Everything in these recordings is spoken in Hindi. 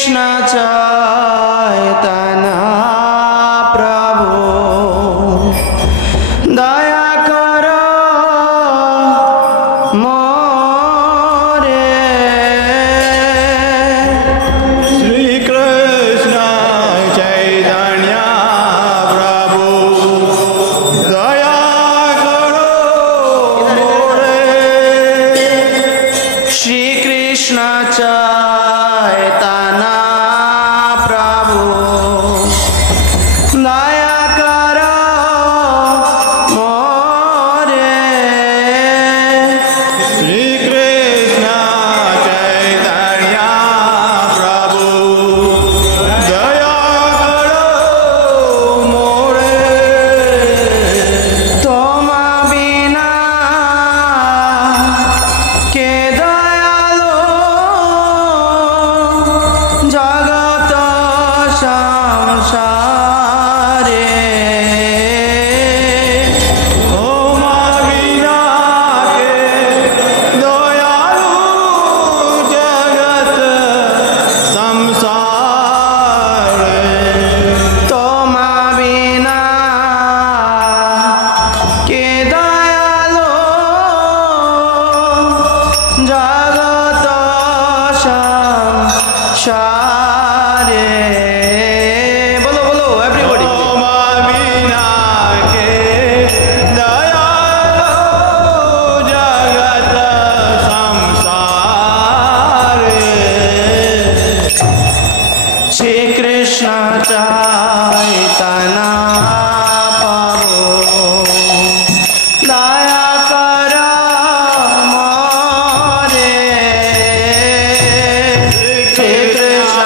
कृष्ण चैतन्य प्रभु दया करो मोरे। श्री कृष्ण चैतन्य प्रभु दया करो मोरे। श्री कृष्ण चैतन्य प्रभु दया करो मोरे। श्री कृष्ण चैतन्य प्रभु दया करो मोरे। तुम बिना के दयालु जगत संसारे। तुम बिना के दयालु जगत संसारे। तुम बिना के दयालु जगत संसारे। बोलो बोलो एवरीबॉडी। तुम बिना के दयालु जगत संसारे। श्री कृष्ण चैतन्य प्रभु दया करो मोरे। श्री कृष्ण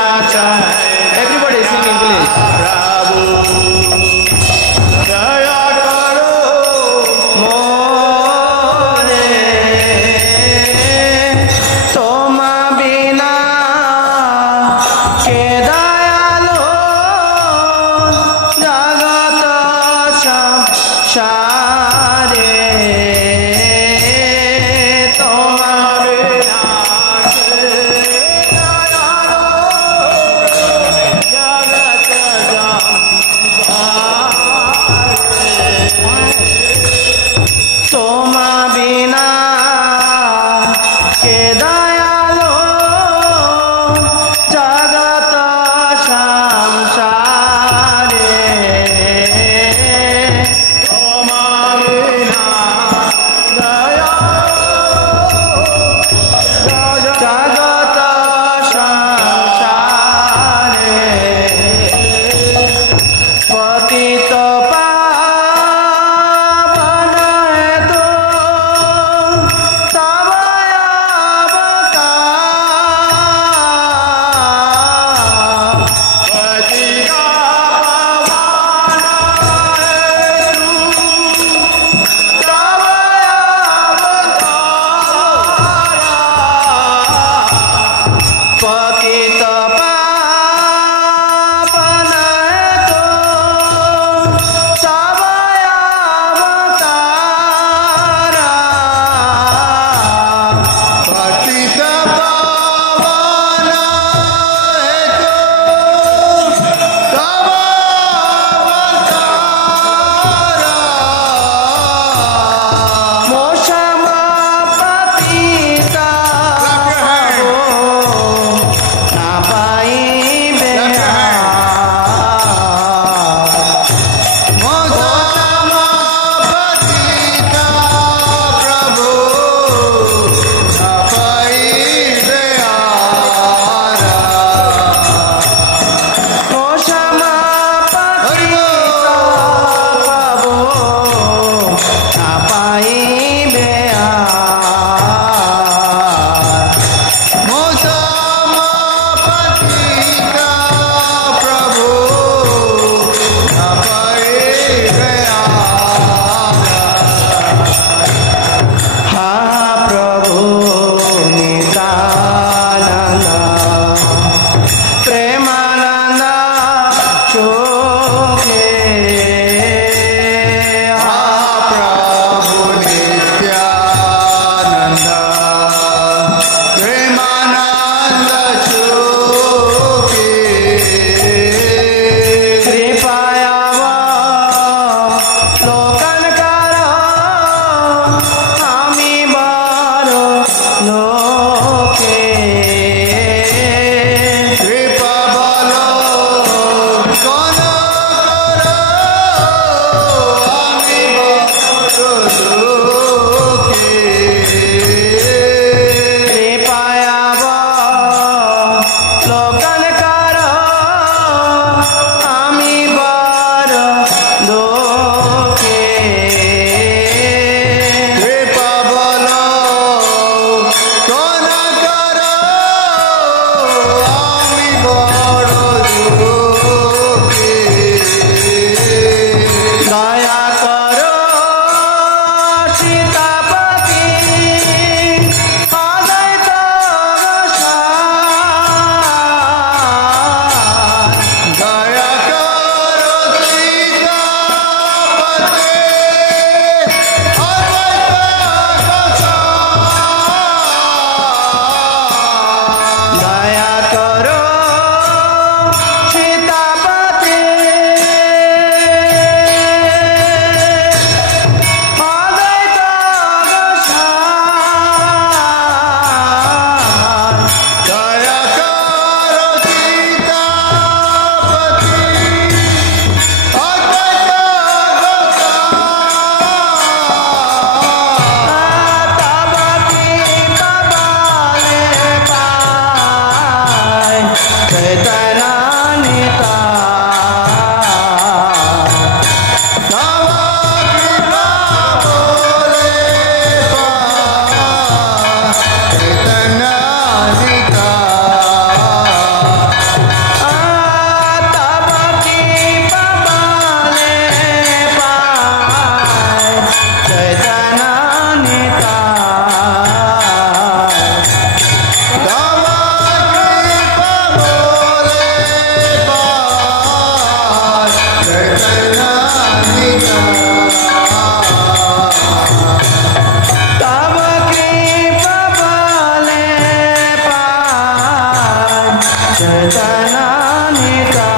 चैतन्यता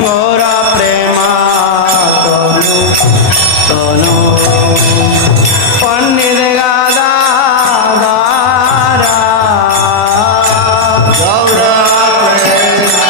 गौरा प्रेमा तनु पंडित गादारा गौरा प्रेमा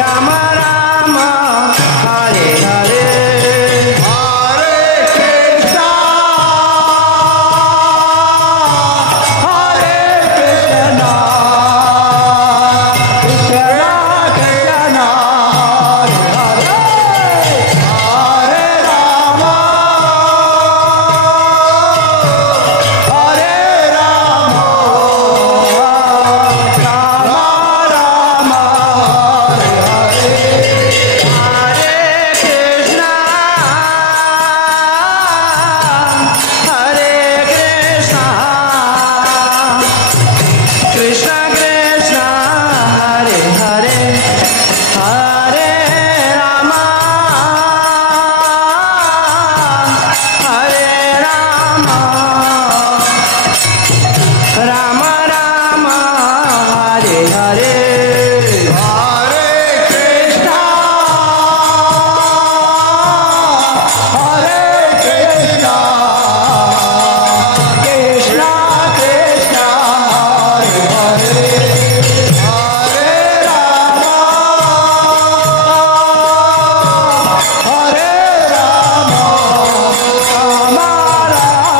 Rama Rama, Hare Hare, Hare Krishna, Hare Krishna, Krishna Krishna, Hare Hare, Hare Rama, Hare Rama, Rama Rama, Hare Hare. Hare Krishna, Hare Krishna, Krishna Krishna, Hare Hare, Hare Rama, Hare Rama, Rama Rama,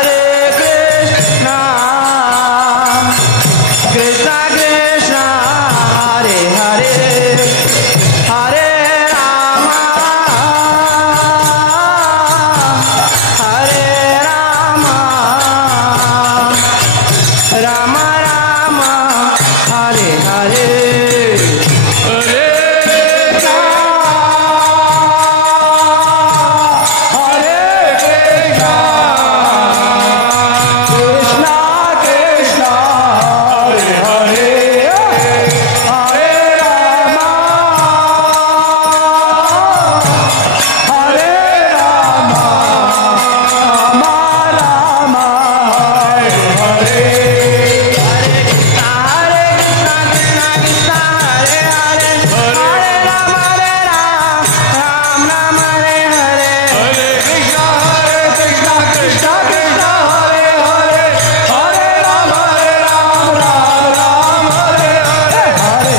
Hare Hare. Hare Krishna, Hare Krishna, Krishna Krishna, Hare Hare, Hare Rama, Hare Rama, Rama Rama, Hare Hare. Hare Krishna, Krishna Krishna, Hare Hare, Hare Rama, Hare Rama, Rama Rama, Hare Hare. Hare Krishna, Hare Krishna, Krishna Krishna, Hare Hare, Hare Rama, Hare Rama, Rama Rama, Hare Hare. Hare Krishna, Krishna Krishna, Hare Hare, Hare Rama, Ram Ram, Hare Hare. Hare Krishna, Krishna Krishna, Hare Hare, Hare Rama, Ram Ram, Hare Hare.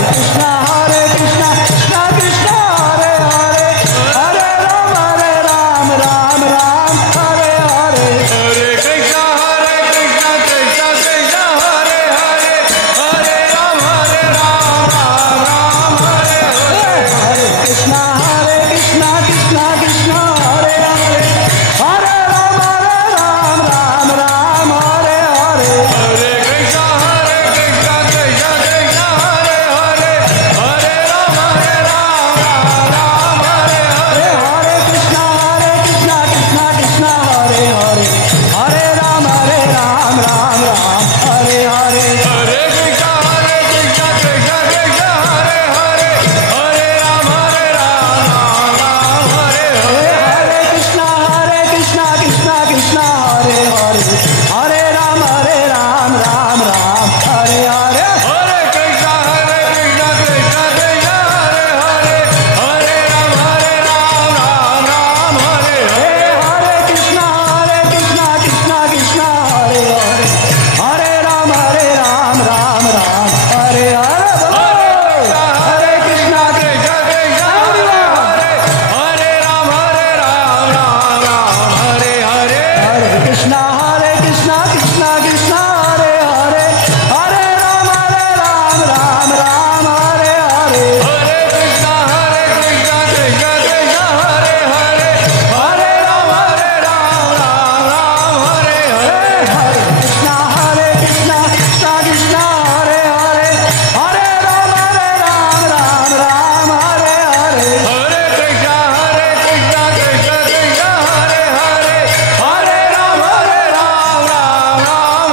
Hare Krishna, Krishna Krishna, Hare Hare, Hare Rama, Ram Ram, Hare Hare. Hare Krishna, Krishna Krishna, Hare Hare, Hare Rama, Ram Ram, Hare Hare. Hare Krishna, Krishna Krishna, Hare Hare, Hare Rama, Ram Ram, Hare Hare. Hare Krishna, Krishna Krishna, Hare Hare, Hare Rama, Ram Ram, Hare Hare. Hare Krishna, Krishna Krishna, Hare Hare, Hare Rama, Ram Ram, Hare Hare. Hare Krishna, Krishna Krishna, Hare Hare, Hare Rama, Ram Ram, Hare Hare. Hare Krishna, Krishna Krishna, Hare Hare, Hare Rama, Ram Ram, Hare Hare. Hare Krishna, Krishna Krishna, Hare Hare, Hare Rama, Ram Ram, Hare Hare. Hare Krishna, Krishna Krishna, Hare Hare, Hare Rama, Ram Ram, Hare Hare. Hare Krishna, Krishna Krishna, Hare Hare, Hare Rama, Ram Hare Hare. Hare Krishna, Krishna Krishna, Hare Hare, Hare Rama, Ram Ram, Hare Hare. Hare Krishna, Krishna Krishna, Hare Hare, Hare Rama, Ram Hare Hare. Hare Krishna, Krishna Krishna, Hare Hare, Hare Rama, Ram Hare Hare. Hare Krishna, Krishna Krishna, Hare Hare, Hare Rama, Ram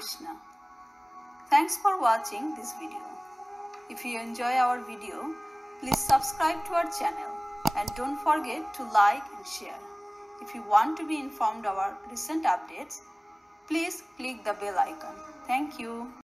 Krishna. Thanks for watching this video. If you enjoy our video, please subscribe to our channel and don't forget to like and share. If you want to be informed of our recent updates, please click the bell icon. Thank you.